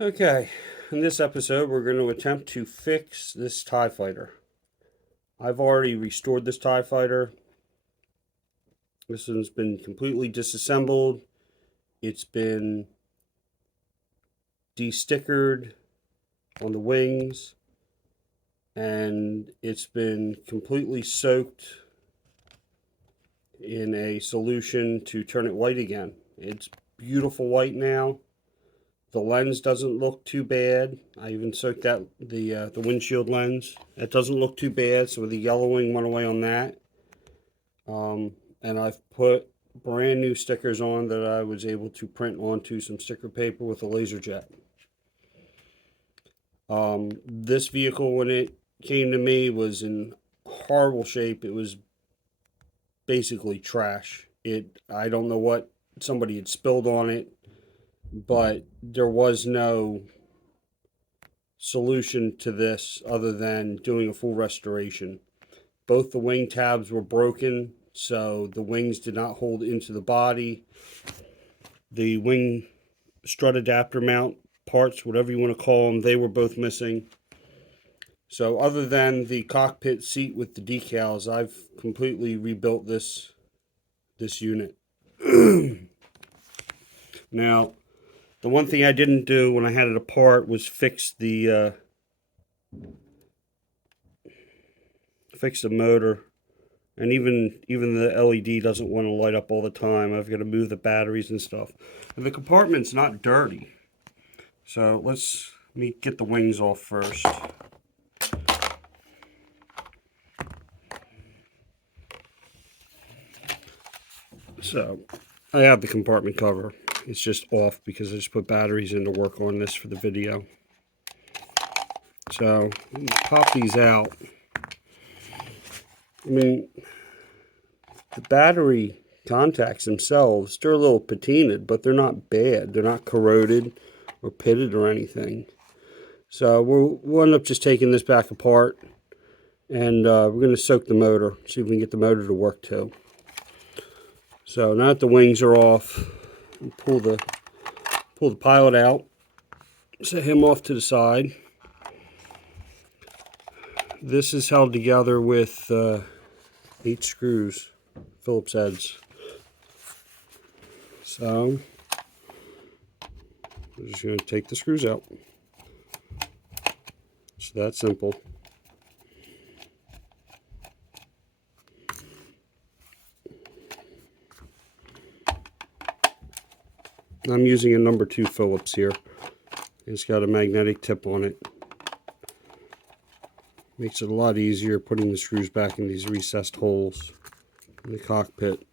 Okay, in this episode, we're going to attempt to fix this TIE fighter. I've already restored this TIE fighter. This one's been completely disassembled. It's been de-stickered on the wings, and it's been completely soaked in a solution to turn it white again. It's beautiful white now. The lens doesn't look too bad. I even soaked out the windshield lens. It doesn't look too bad, so the yellowing went away on that. And I've put brand new stickers on that I was able to print onto some sticker paper with a laser jet. This vehicle, when it came to me, was in horrible shape. It was basically trash. I don't know what somebody had spilled on it, but there was no solution to this other than doing a full restoration. Both the wing tabs were broken, so the wings did not hold into the body. The wing strut adapter mount parts, whatever you want to call them, they were both missing. So other than the cockpit seat with the decals, I've completely rebuilt this unit. Now, the one thing I didn't do when I had it apart was fix the motor, and even the LED doesn't want to light up all the time. I've got to move the batteries and stuff. And the compartment's not dirty, so let me get the wings off first. So I have the compartment cover. It's just off because I just put batteries in to work on this for the video. So pop these out. I mean, the battery contacts themselves, they're a little patinaed, but they're not bad. They're not corroded or pitted or anything. So we'll end up just taking this back apart, and we're going to soak the motor, see if we can get the motor to work too. So now that the wings are off, pull the pilot out, set him off to the side. This is held together with 8 screws, Phillips heads. So we're just going to take the screws out. It's that simple. I'm using a number 2 Phillips here. It's got a magnetic tip on it. Makes it a lot easier putting the screws back in these recessed holes in the cockpit.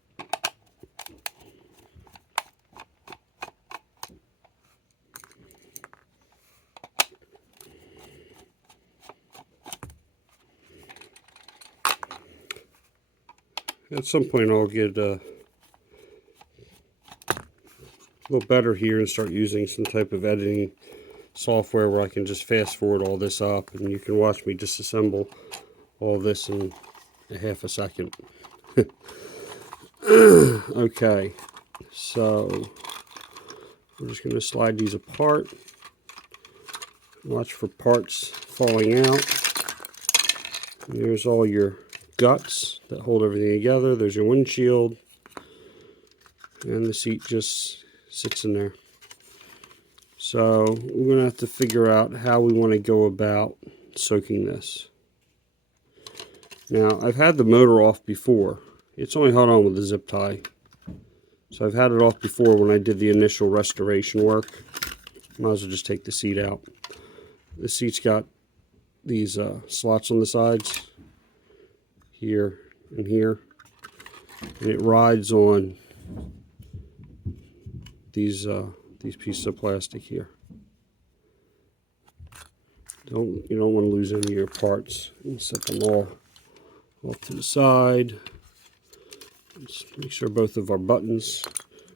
At some point I'll get a little better here and start using some type of editing software where I can just fast forward all this up, and you can watch me disassemble all this in a half a second. Okay, so we're just going to slide these apart. Watch for parts falling out. And there's all your guts that hold everything together. There's your windshield, and the seat just sits in there. So we're going to have to figure out how we want to go about soaking this. Now, I've had the motor off before. It's only held on with a zip tie. So I've had it off before when I did the initial restoration work. Might as well just take the seat out. The seat's got these slots on the sides, here and here. And it rides on these pieces of plastic here. You don't want to lose any of your parts. And set them all off to the side. Just make sure both of our buttons,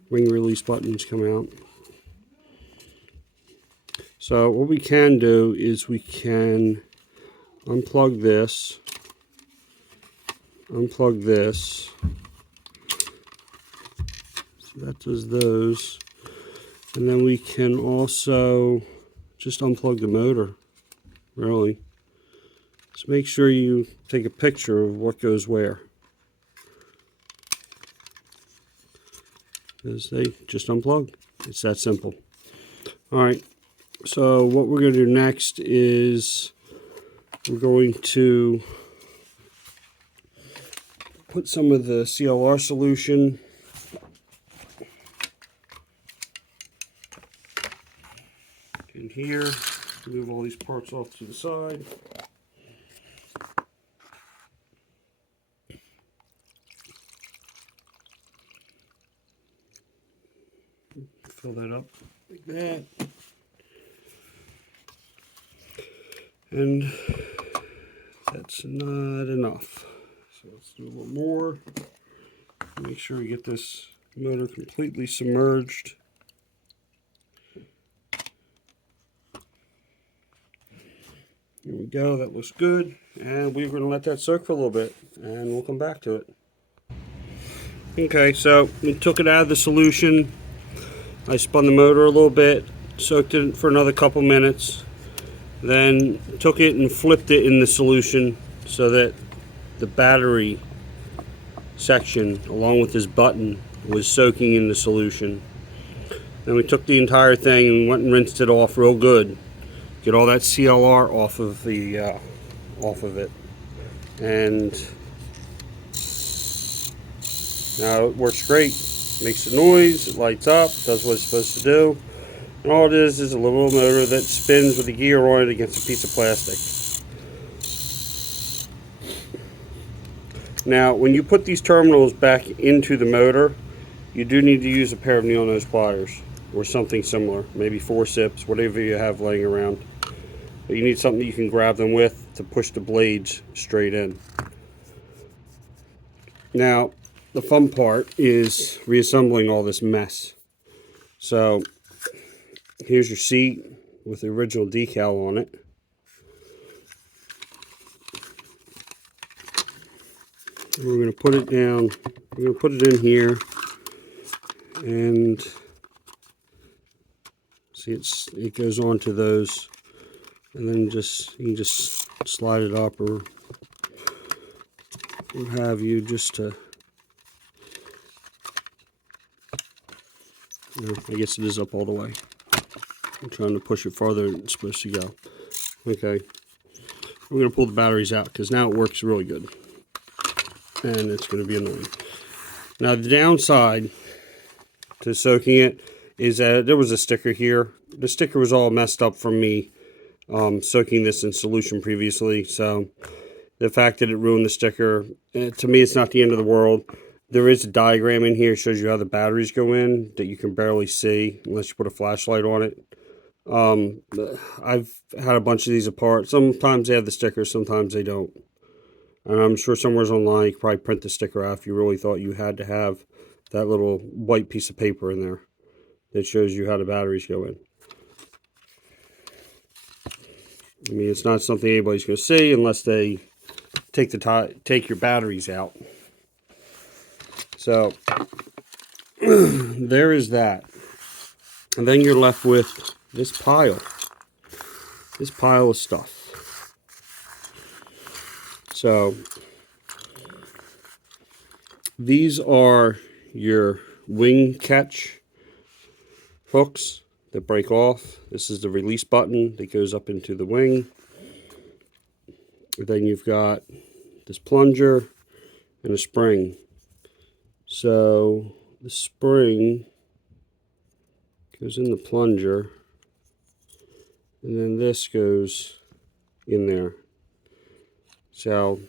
wing release buttons, come out. So what we can do is we can unplug this, so that does those. And then we can also just unplug the motor, really. So make sure you take a picture of what goes where. Because they just unplug. It's that simple. Alright, so what we're going to do next is we're going to put some of the CLR solution in here. Move all these parts off to the side. Fill that up like that. And that's not enough. So let's do a little more. Make sure we get this motor completely submerged. Here we go, that looks good. And we're going to let that soak for a little bit, and we'll come back to it. Okay, so we took it out of the solution. I spun the motor a little bit, soaked it for another couple minutes, then took it and flipped it in the solution so that the battery section, along with this button, was soaking in the solution. Then we took the entire thing and went and rinsed it off real good. Get all that CLR off of it, and now it works great. Makes a noise, it lights up, does what it's supposed to do, and all it is a little motor that spins with a gear on it against a piece of plastic. Now, when you put these terminals back into the motor, you do need to use a pair of needle nose pliers or something similar, maybe forceps, whatever you have laying around. But you need something you can grab them with to push the blades straight in. Now, the fun part is reassembling all this mess. So, here's your seat with the original decal on it. We're going to put it down, we're going to put it in here, and see it goes onto those, and then you can just slide it up or what have you, just to, I guess it is up all the way. I'm trying to push it farther than it's supposed to go. Okay, we're going to pull the batteries out because now it works really good, and it's going to be annoying. Now the downside to soaking it is that there was a sticker here. The sticker was all messed up from me soaking this in solution previously, so the fact that it ruined the sticker, to me it's not the end of the world. There is a diagram in here that shows you how the batteries go in that you can barely see unless you put a flashlight on it. I've had a bunch of these apart. Sometimes they have the stickers, sometimes they don't. And I'm sure somewhere online you could probably print the sticker out if you really thought you had to have that little white piece of paper in there that shows you how the batteries go in. I mean, it's not something anybody's going to see unless they take your batteries out. So there is that, and then you're left with this pile of stuff. So these are your wing catch hooks that break off. This is the release button that goes up into the wing. Then you've got this plunger and a spring. So the spring goes in the plunger, and then this goes in there. So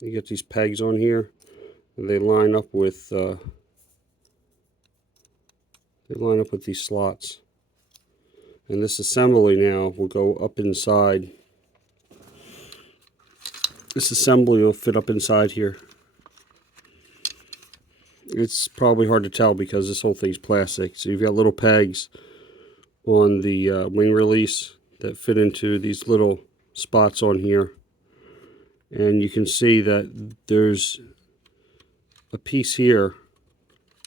you get these pegs on here, and they line up with these slots. And this assembly now will go up inside. This assembly will fit up inside here. It's probably hard to tell because this whole thing's plastic. So you've got little pegs on the wing release that fit into these little spots on here. And you can see that there's a piece here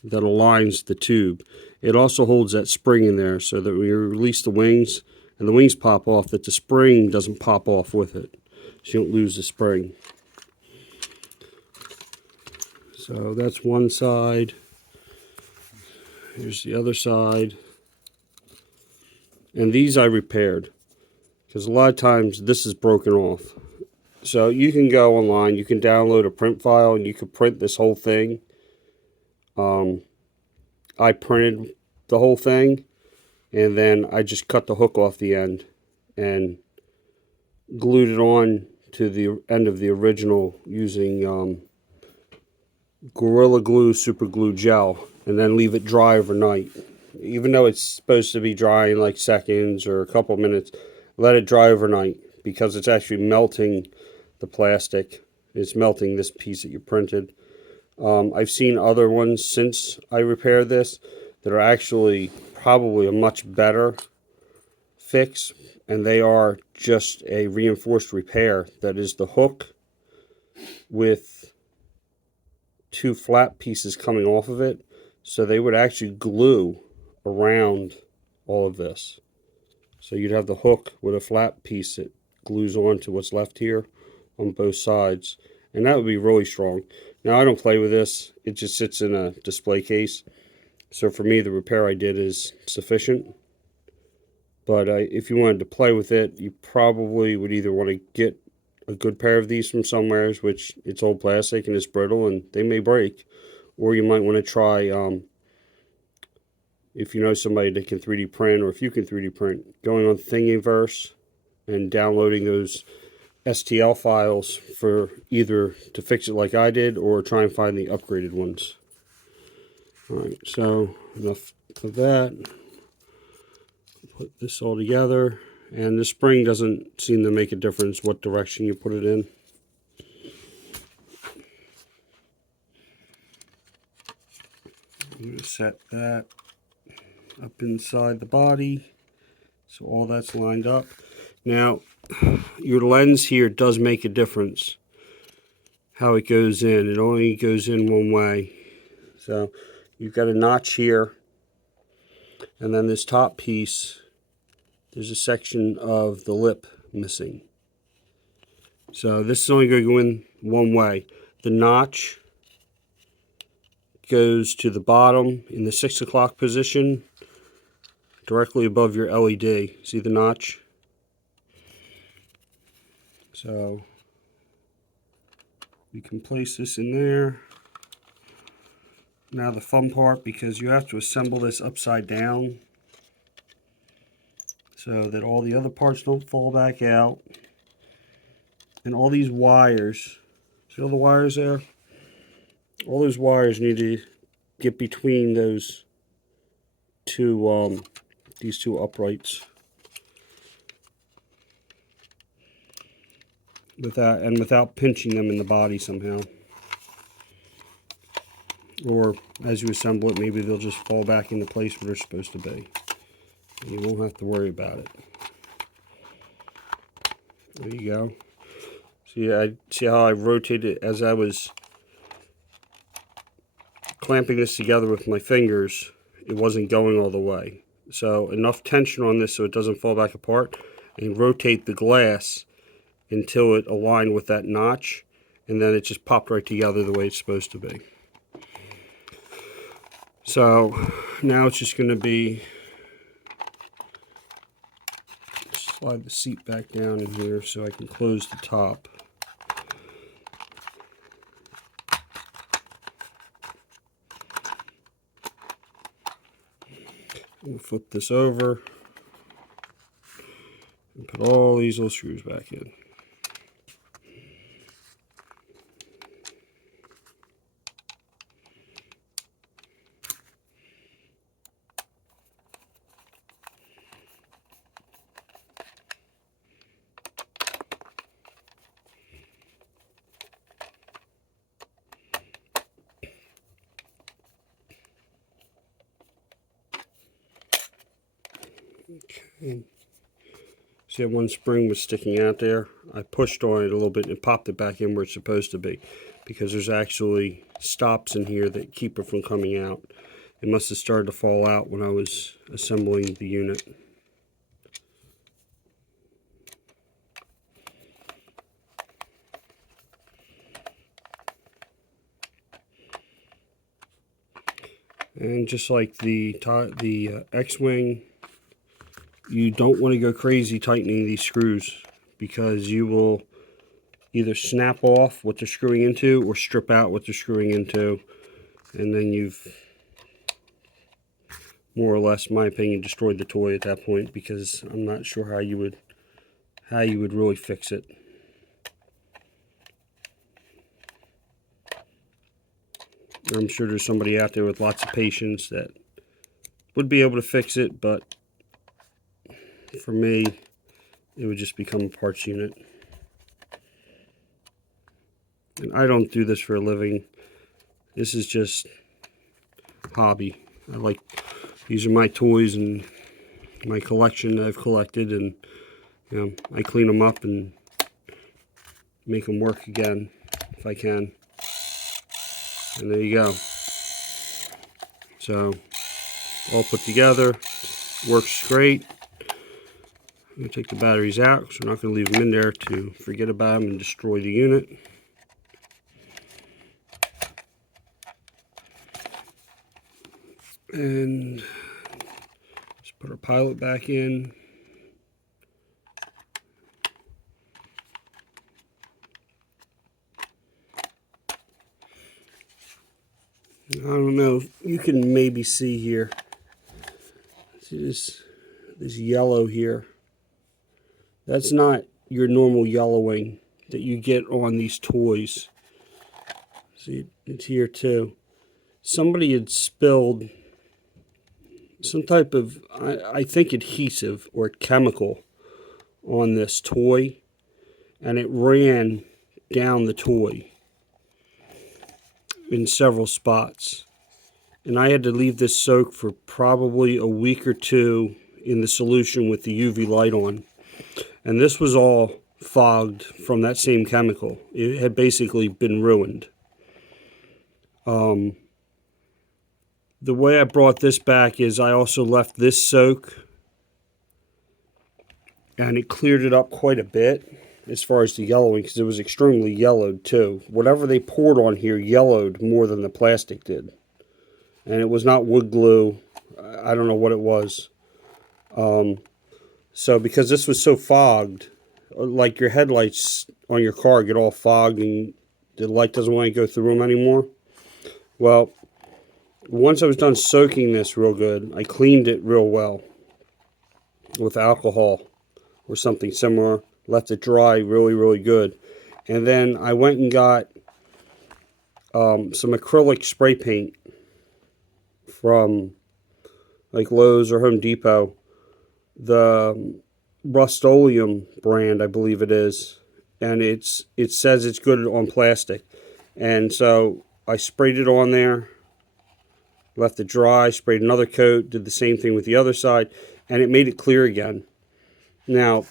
that aligns the tube. It also holds that spring in there so that when you release the wings and the wings pop off, that the spring doesn't pop off with it, so you don't lose the spring. So that's one side. Here's the other side. And these I repaired, because a lot of times this is broken off. So you can go online, you can download a print file, and you can print this whole thing. I printed the whole thing, and then I just cut the hook off the end and glued it on to the end of the original using Gorilla Glue Super Glue Gel, and then leave it dry overnight. Even though it's supposed to be dry in like seconds or a couple minutes, let it dry overnight, because it's actually melting the plastic. It's melting this piece that you printed. I've seen other ones since I repaired this that are actually probably a much better fix, and they are just a reinforced repair. That is the hook with two flat pieces coming off of it, so they would actually glue around all of this. So you'd have the hook with a flat piece that glues onto what's left here on both sides, and that would be really strong. Now I don't play with this, it just sits in a display case, so for me the repair I did is sufficient. But if you wanted to play with it, you probably would either want to get a good pair of these from somewhere, which it's old plastic and it's brittle and they may break, or you might want to try, if you know somebody that can 3D print, or if you can 3D print, going on Thingiverse and downloading those STL files for either to fix it like I did, or try and find the upgraded ones. Alright, so enough of that. Put this all together, and the spring doesn't seem to make a difference what direction you put it in. I'm going to set that up inside the body, so all that's lined up. Now your lens here does make a difference how it goes in. It only goes in one way. So you've got a notch here, and then this top piece, there's a section of the lip missing. So this is only going to go in one way. The notch goes to the bottom in the 6 o'clock position, directly above your LED. See the notch? So we can place this in there. Now the fun part, because you have to assemble this upside down so that all the other parts don't fall back out. And all these wires, see all the wires there? All those wires need to get between those two, these two uprights. Without pinching them in the body somehow. Or as you assemble it, maybe they'll just fall back into place where they're supposed to be. And you won't have to worry about it. There you go. See how I rotated it as I was clamping this together with my fingers. It wasn't going all the way. So enough tension on this so it doesn't fall back apart, and rotate the glass until it aligned with that notch, and then it just popped right together the way it's supposed to be. So now it's just going to be, slide the seat back down in here so I can close the top. We'll flip this over and put all these little screws back in. Okay. See how one spring was sticking out there? I pushed on it a little bit and popped it back in where it's supposed to be, because there's actually stops in here that keep it from coming out. It must have started to fall out when I was assembling the unit. And just like the X-Wing, you don't want to go crazy tightening these screws, because you will either snap off what they're screwing into or strip out what they're screwing into, and then you've more or less, in my opinion, destroyed the toy at that point, because I'm not sure how you would really fix it. I'm sure there's somebody out there with lots of patience that would be able to fix it, but for me, it would just become a parts unit. And I don't do this for a living. This is just hobby. I like, these are my toys and my collection that I've collected, and you know, I clean them up and make them work again if I can. And there you go. So all put together, works great. I'm going to take the batteries out, because we're not going to leave them in there to forget about them and destroy the unit. And just put our pilot back in. I don't know, you can maybe see here. See this yellow here. That's not your normal yellowing that you get on these toys. See, it's here too. Somebody had spilled some type of, I think, adhesive or chemical on this toy, and it ran down the toy in several spots. And I had to leave this soak for probably a week or two in the solution with the UV light on. And this was all fogged from that same chemical. It had basically been ruined. The way I brought this back is I also left this soak, and it cleared it up quite a bit as far as the yellowing, because it was extremely yellowed too. Whatever they poured on here yellowed more than the plastic did. And it was not wood glue. I don't know what it was. So because this was so fogged, like your headlights on your car get all fogged and the light doesn't want to go through them anymore. Well, once I was done soaking this real good, I cleaned it real well with alcohol or something similar, left it dry really, really good. And then I went and got some acrylic spray paint from like Lowe's or Home Depot. The Rust-Oleum brand, I believe it is, and it says it's good on plastic. And so I sprayed it on there, left it dry, sprayed another coat, did the same thing with the other side, and it made it clear again. Now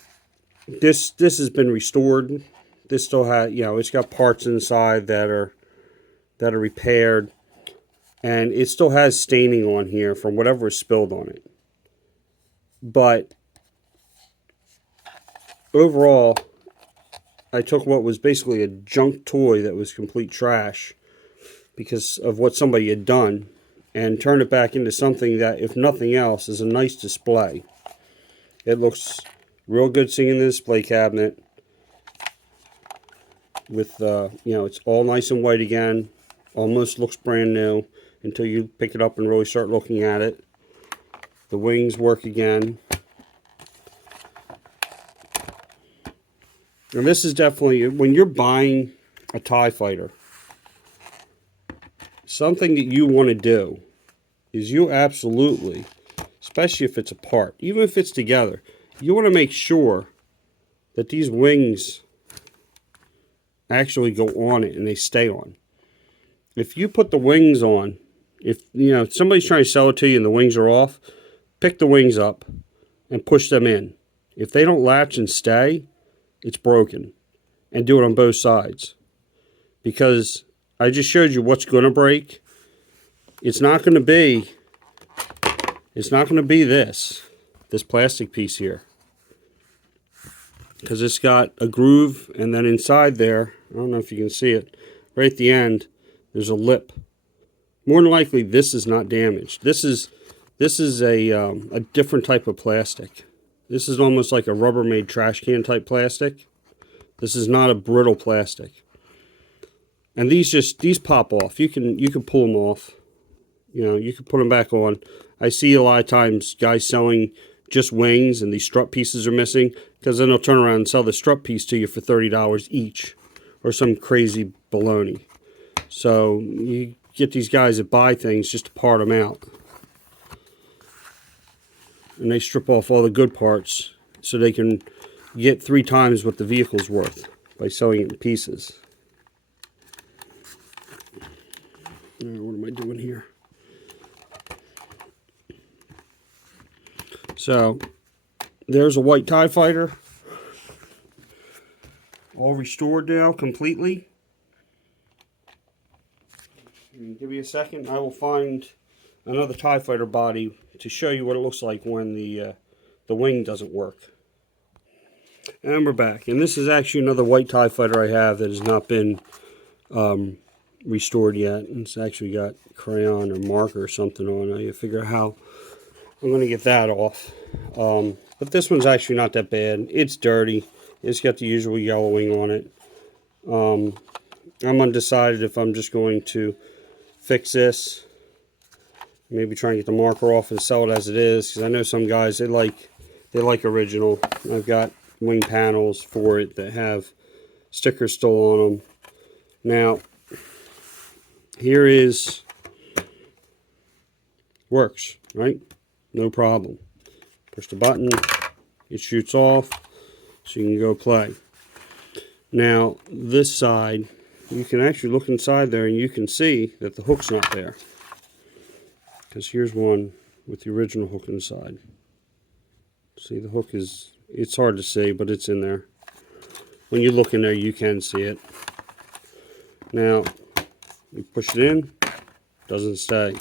this has been restored. This still has, you know, it's got parts inside that are repaired, and it still has staining on here from whatever is spilled on it. But overall, I took what was basically a junk toy that was complete trash because of what somebody had done, and turned it back into something that, if nothing else, is a nice display. It looks real good seeing in the display cabinet with, you know, it's all nice and white again. Almost looks brand new until you pick it up and really start looking at it. The wings work again. And this is definitely, when you're buying a TIE fighter, something that you want to do is you absolutely, especially if it's a part, even if it's together, you want to make sure that these wings actually go on it and they stay on. If you put the wings on, if you know somebody's trying to sell it to you and the wings are off, pick the wings up and push them in. If they don't latch and stay, it's broken. And do it on both sides, because I just showed you what's going to break. It's not going to be this plastic piece here, because it's got a groove, and then inside there, I don't know if you can see it, right at the end, there's a lip more than likely this is not damaged. This is a different type of plastic. This is almost like a Rubbermaid trash can type plastic. This is not a brittle plastic. And these pop off. You can pull them off. You know, you can put them back on. I see a lot of times guys selling just wings and these strut pieces are missing, because then they'll turn around and sell the strut piece to you for $30 each, or some crazy baloney. So you get these guys that buy things just to part them out, and they strip off all the good parts so they can get 3 times what the vehicle's worth by selling it in pieces. What am I doing here? So there's a white TIE Fighter, all restored now completely. Give me a second, I will find another TIE Fighter body to show you what it looks like when the wing doesn't work. And we're back, and this is actually another white TIE Fighter I have that has not been restored yet. It's actually got crayon or marker or something on it. You figure out how I'm going to get that off. But this one's actually not that bad. It's dirty. It's got the usual yellowing on it. I'm undecided if I'm just going to fix this, maybe try and get the marker off and sell it as it is, because I know some guys, they like original. I've got wing panels for it that have stickers still on them. Now, here is, works, right? No problem. Push the button, it shoots off, so you can go play. Now, this side, you can actually look inside there and you can see that the hook's not there. Because here's one with the original hook inside. See, the hook is, it's hard to see, but it's in there. When you look in there, you can see it. Now, you push it in, doesn't stay.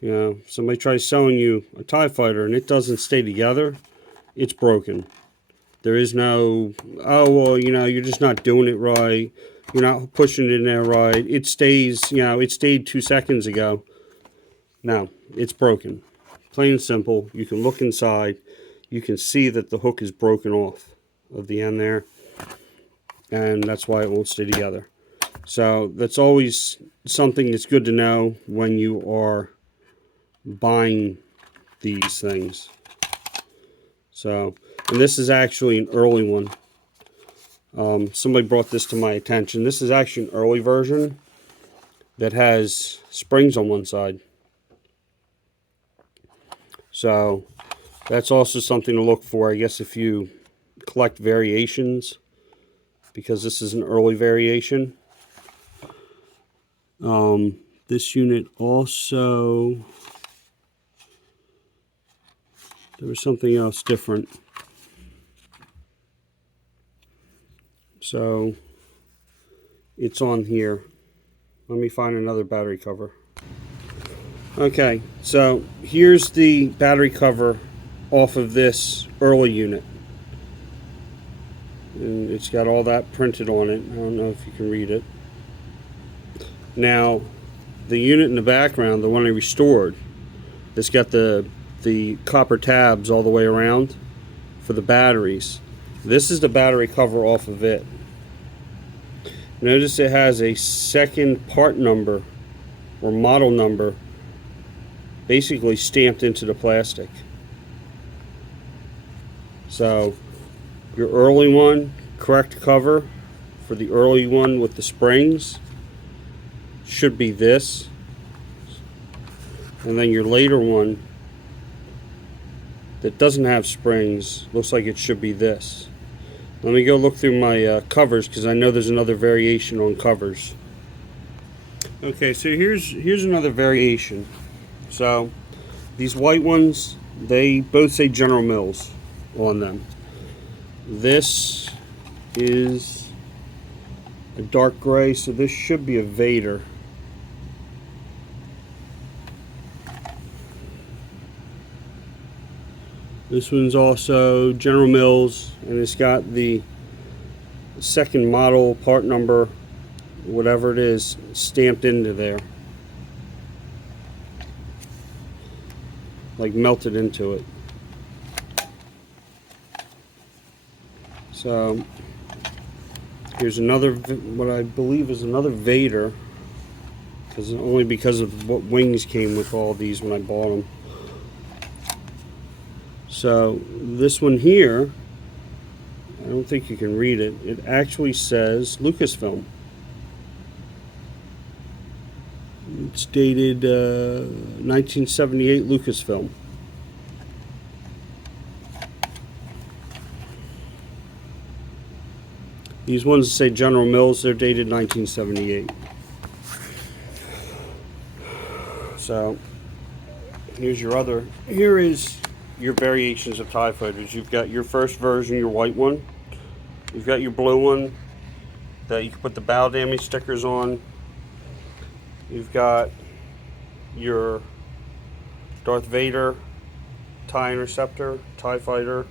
You know, somebody tries selling you a TIE Fighter and it doesn't stay together, it's broken. There is no, oh, well, you know, you're just not doing it right. You're not pushing it in there right. It stays, you know, it stayed 2 seconds ago. No, it's broken. Plain and simple. You can look inside. You can see that the hook is broken off of the end there. And that's why it won't stay together. So that's always something that's good to know when you are buying these things. So, and this is actually an early one. Somebody brought this to my attention. This is actually an early version that has springs on one side. So that's also something to look for, I guess, if you collect variations, because this is an early variation. This unit also, there was something else different. So it's on here. Let me find another battery cover. Okay, so here's the battery cover off of this early unit. And it's got all that printed on it. I don't know if you can read it. Now, the unit in the background, the one I restored, it's got the copper tabs all the way around for the batteries. This is the battery cover off of it. Notice it has a second part number or model number basically stamped into the plastic. So your early one, correct cover for the early one with the springs should be this, and then your later one that doesn't have springs looks like it should be this. Let me go look through my covers, because I know there's another variation on covers. Okay, so here's another variation. So these white ones, they both say General Mills on them. This is a dark gray, so this should be a Vader. This one's also General Mills, and it's got the second model part number whatever it is stamped into there, like melted into it. So here's another, what I believe is another Vader, only because of what wings came with all these when I bought them. So this one here, I don't think you can read it. It actually says Lucasfilm. It's dated 1978 Lucasfilm. These ones say General Mills, they're dated 1978. So here is your variations of TIE fighters. You've got your first version, your white one. You've got your blue one that you can put the bow damage stickers on. You've got your Darth Vader, TIE Interceptor, TIE Fighter,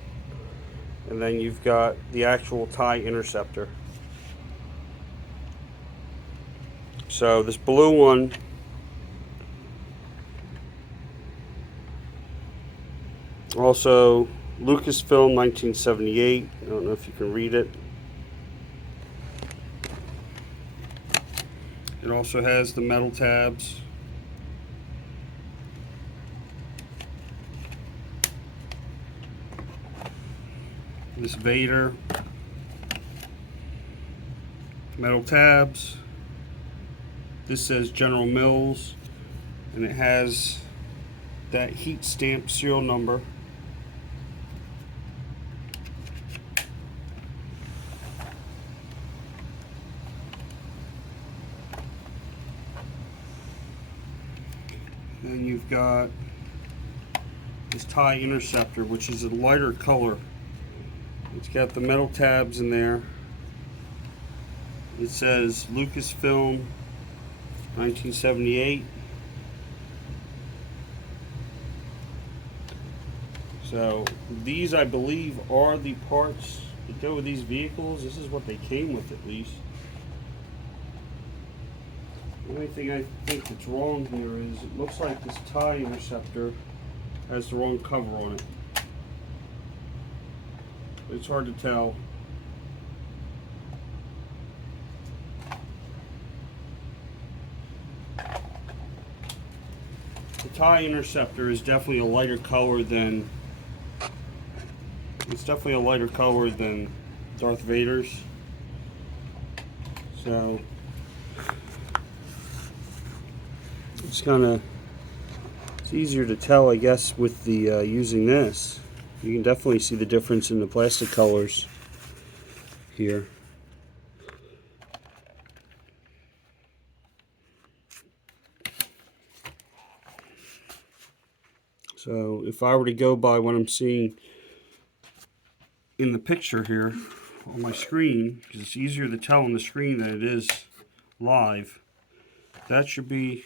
and then you've got the actual TIE Interceptor. So this blue one, also Lucasfilm 1978. I don't know if you can read it. It also has the metal tabs. This Vader, metal tabs. This says General Mills, and it has that heat stamp serial number. Then you've got this TIE Interceptor, which is a lighter color. It's got the metal tabs in there. It says Lucasfilm 1978. So these, I believe, are the parts that go with these vehicles. This is what they came with, at least. The only thing I think that's wrong here is it looks like this TIE Interceptor has the wrong cover on it. It's hard to tell. The TIE Interceptor is definitely a lighter color than Darth Vader's. So it's easier to tell, I guess, with the using this. You can definitely see the difference in the plastic colors here. So if I were to go by what I'm seeing in the picture here on my screen, because it's easier to tell on the screen than it is live, that should be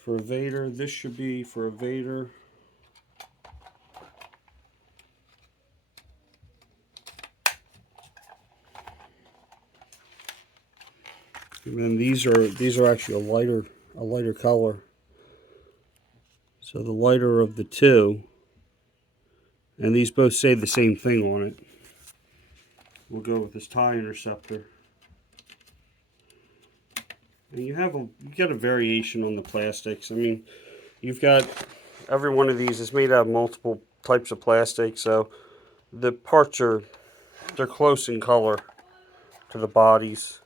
for a Vader. This should be for a Vader. And then these are actually a lighter color. So the lighter of the two, and these both say the same thing on it. We'll go with this TIE Interceptor. And you get a variation on the plastics. I mean, you've got every one of these is made out of multiple types of plastic, so the parts they're close in color to the bodies.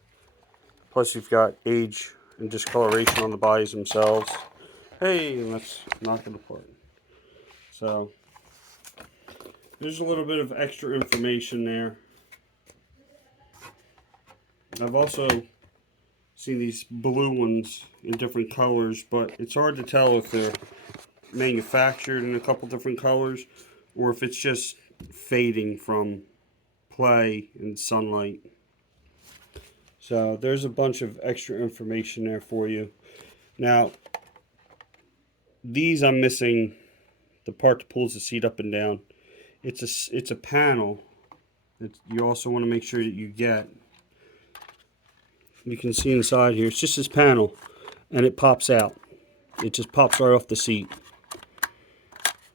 Plus you've got age and discoloration on the bodies themselves. Hey, let's knock it apart. So there's a little bit of extra information there. I've also seen these blue ones in different colors, but it's hard to tell if they're manufactured in a couple different colors or if it's just fading from play and sunlight. So there's a bunch of extra information there for you. Now, these I'm missing the part that pulls the seat up and down. It's a panel, You also want to make sure that you get, you can see inside here, it's just this panel, and it pops out. It just pops right off the seat.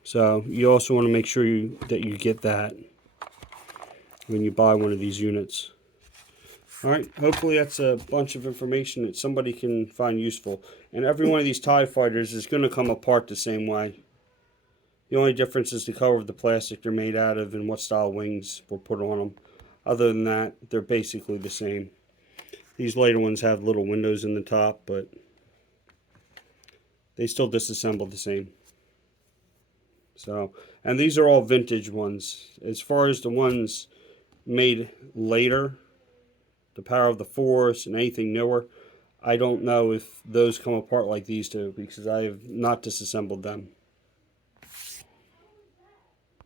So you also want to make sure that you get that when you buy one of these units. Alright, hopefully that's a bunch of information that somebody can find useful. And every one of these TIE fighters is going to come apart the same way. The only difference is the color of the plastic they're made out of and what style wings were put on them. Other than that, they're basically the same. These later ones have little windows in the top, but they still disassemble the same. So, and these are all vintage ones. As far as the ones made later, the Power of the Force and anything newer, I don't know if those come apart like these do, because I have not disassembled them.